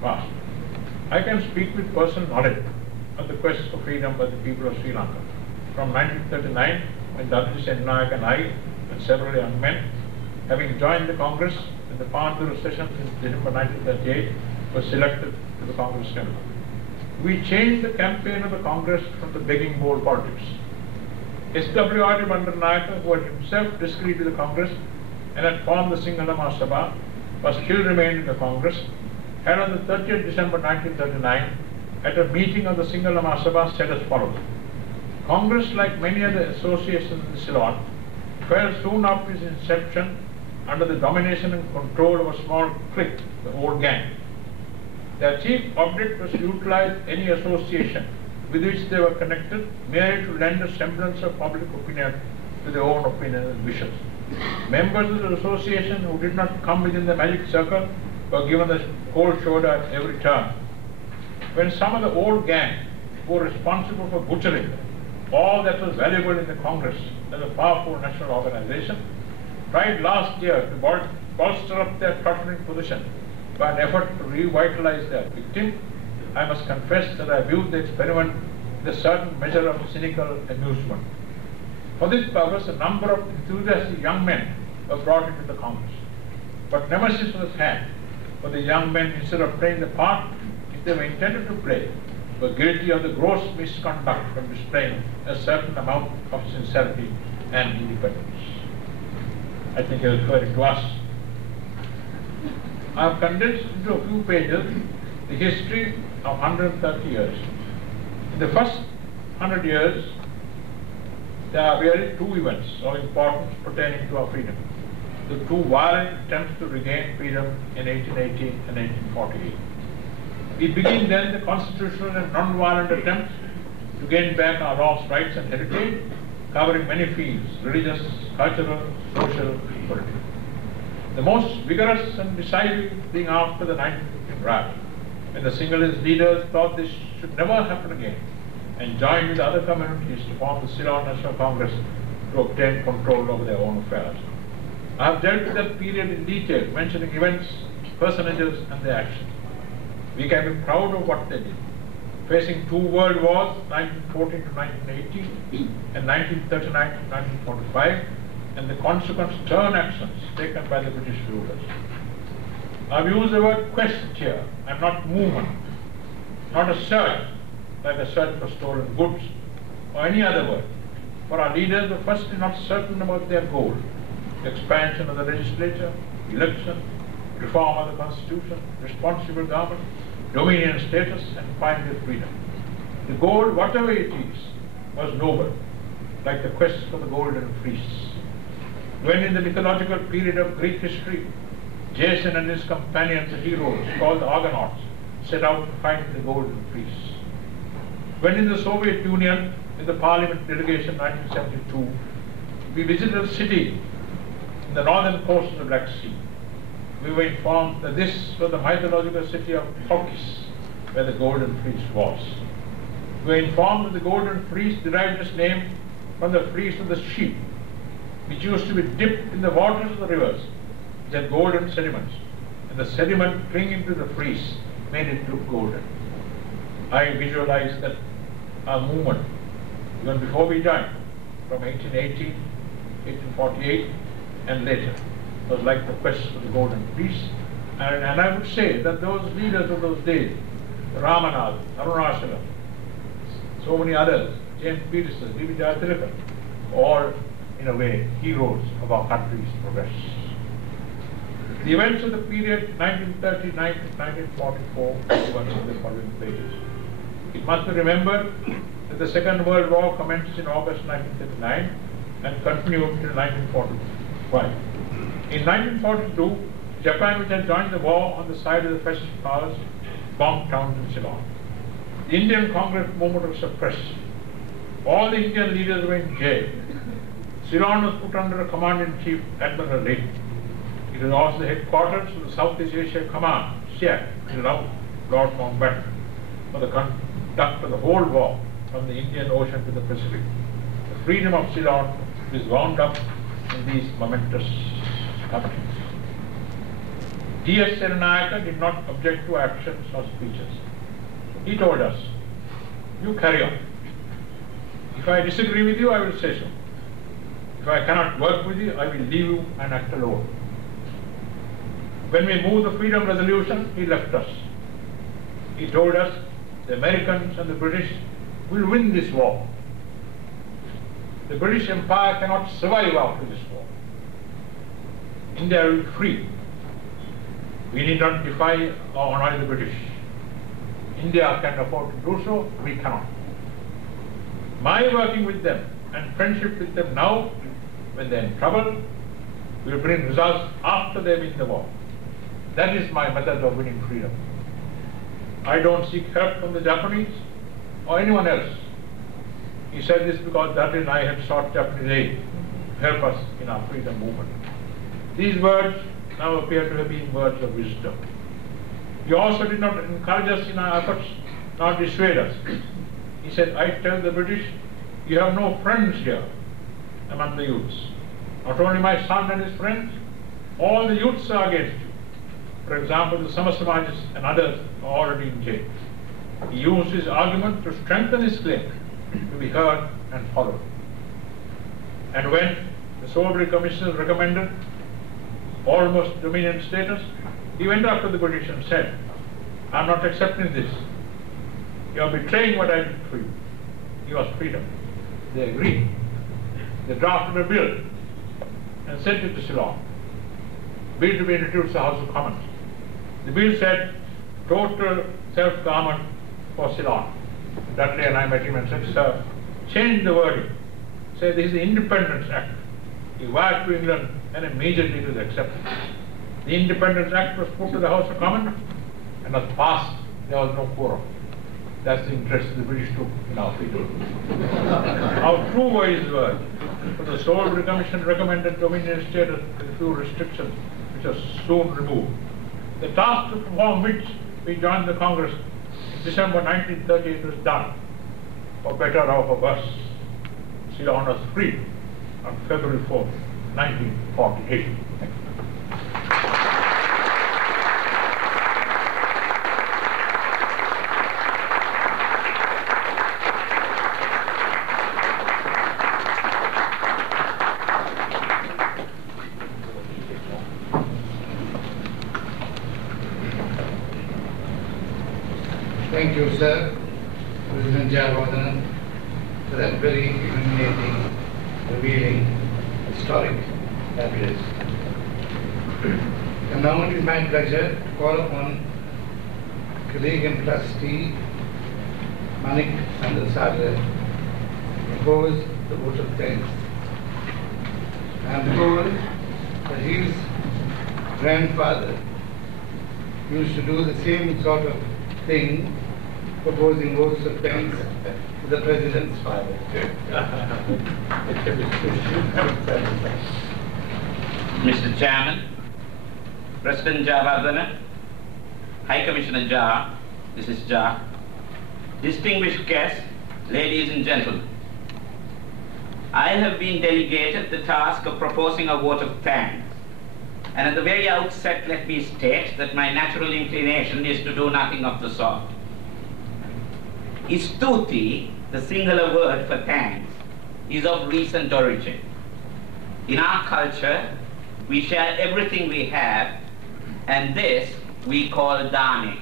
past. I can speak with personal knowledge of the quest for freedom by the people of Sri Lanka. From 1939, when Dudley Sennayak and I and several young men, having joined the Congress in the Pandura session in December 1938, were selected to the Congress General. We changed the campaign of the Congress from the begging bowl politics. S.W.R.D. Bandaranaike, who had himself disagreed with the Congress and had formed the Sinhala Mahasabha, but still remained in the Congress, had on the 30th December 1939, at a meeting of the Sinhala Mahasabha, said as follows: Congress, like many other associations in Ceylon, fell soon after its inception under the domination and control of a small clique, the old gang. Their chief object was to utilize any association with which they were connected merely to lend a semblance of public opinion to their own opinion and wishes. Members of the association who did not come within the magic circle were given the cold shoulder at every turn. When some of the old gang who were responsible for butchering all that was valuable in the Congress as a powerful national organization tried last year to bolster up their tottering position by an effort to revitalize their victim, I must confess that I viewed the experiment with a certain measure of cynical amusement. For this purpose, a number of enthusiastic young men were brought into the Congress. But nemesis was had, for the young men, instead of playing the part which they were intended to play, were guilty of the gross misconduct of displaying a certain amount of sincerity and independence. I think you're referring to us. I have condensed into a few pages the history of 130 years. In the first 100 years, there are really two events of importance pertaining to our freedom. The two violent attempts to regain freedom in 1880 and 1848. We begin then the constitutional and non-violent attempts to gain back our lost rights and heritage, covering many fields: religious, cultural, social, and political. The most vigorous and decisive being after the 1915 riot, when the Sinhalese leaders thought this should never happen again, and joined with other communities to form the Ceylon National Congress to obtain control over their own affairs. I have dealt with that period in detail, mentioning events, personages, and their actions. We can be proud of what they did. Facing two world wars, 1914 to 1918 and 1939 to 1945, and the consequent stern actions taken by the British rulers. I've used the word quest here, and not movement, not a search, like a search for stolen goods, or any other word. For our leaders were firstly not certain about their goal: expansion of the legislature, election, reform of the constitution, responsible government, dominion status, and finally freedom. The goal, whatever it is, was noble, like the quest for the golden fleece. When in the mythological period of Greek history, Jason and his companions, the heroes called the Argonauts, set out to find the golden fleece. When in the Soviet Union, in the Parliament delegation 1972, we visited a city in the northern coast of the Black Sea, we were informed that this was the mythological city of Colchis, where the golden fleece was. We were informed that the golden fleece derived its name from the fleece of the sheep, which used to be dipped in the waters of the rivers, which had golden sediments, and the sediment clinging to the fleece made it look golden. I visualized that our movement, even before we joined, from 1880, 1848, and later, was like the quest for the golden fleece. And I would say that those leaders of those days, Ramanath, Arunachalam, so many others, James Peterson, B.B. Jayatillaka, all, in a way, heroes of our country's progress. The events of the period 1939 to 1944 are in the following pages. It must be remembered that the Second World War commenced in August 1939 and continued till 1945. In 1942, Japan, which had joined the war on the side of the fascist powers, bombed towns in Ceylon. The Indian Congress movement was suppressed. All the Indian leaders were in jail. Ceylon was put under a Commander-in-Chief, Admiral Lake. It was also the headquarters of the Southeast Asia Command, SEAC, in Lord Mountbatten, for the conduct of the whole war from the Indian Ocean to the Pacific. The freedom of Ceylon is wound up in these momentous happenings. D.S. Seranayaka did not object to actions or speeches. He told us, you carry on. If I disagree with you, I will say so. If I cannot work with you, I will leave you and act alone. When we moved the Freedom Resolution, he left us. He told us the Americans and the British will win this war. The British Empire cannot survive after this war. India will be free. We need not defy or annoy the British. India can afford to do so, we cannot. My working with them and friendship with them now, when they're in trouble, will bring results after they win the war. That is my method of winning freedom. I don't seek help from the Japanese or anyone else. He said this because Datin and I had sought Japanese aid to help us in our freedom movement. These words now appear to have been words of wisdom. He also did not encourage us in our efforts, nor dissuade us. He said, I tell the British, you have no friends here among the youths. Not only my son and his friends, all the youths are against you. For example, the Samasamajis and others are already in jail. He used his argument to strengthen his claim to be heard and followed. And when the Sovereign Commissioners recommended almost dominion status, he went up to the British and said, I'm not accepting this. You are betraying what I did for you. Give us freedom. They agreed. They drafted a bill and sent it to Ceylon. Bill to be introduced to the House of Commons. The bill said total self-government for Ceylon. That day and I met him and said, sir, change the wording. Say this is the Independence Act. He wired to England and immediately it was accepted. The Independence Act was put to the House of Commons and was passed. There was no quorum. That's the interest the British took in our freedom. How true were his words. For the Sovereign Commission recommended dominion status with a few restrictions which are soon removed. The task to perform which we joined the Congress in December 1938 was done. For better or for worse, Ceylon was free on February 4, 1948. Thank you, sir, President Jayawardena, for that very illuminating, revealing, historic address. And now it is my pleasure to call upon colleague and trustee Manik Sandasagar to propose the vote of thanks. I am told that his grandfather used to do the same sort of thing, proposing votes of thanks to the President's father. Mr. Chairman, President Jayawardena, High Commissioner Jha, this is Jha, distinguished guests, ladies and gentlemen, I have been delegated the task of proposing a vote of thanks. And at the very outset, let me state that my natural inclination is to do nothing of the sort. Stuti, the singular word for thanks, is of recent origin. In our culture, we share everything we have, and this we call dani.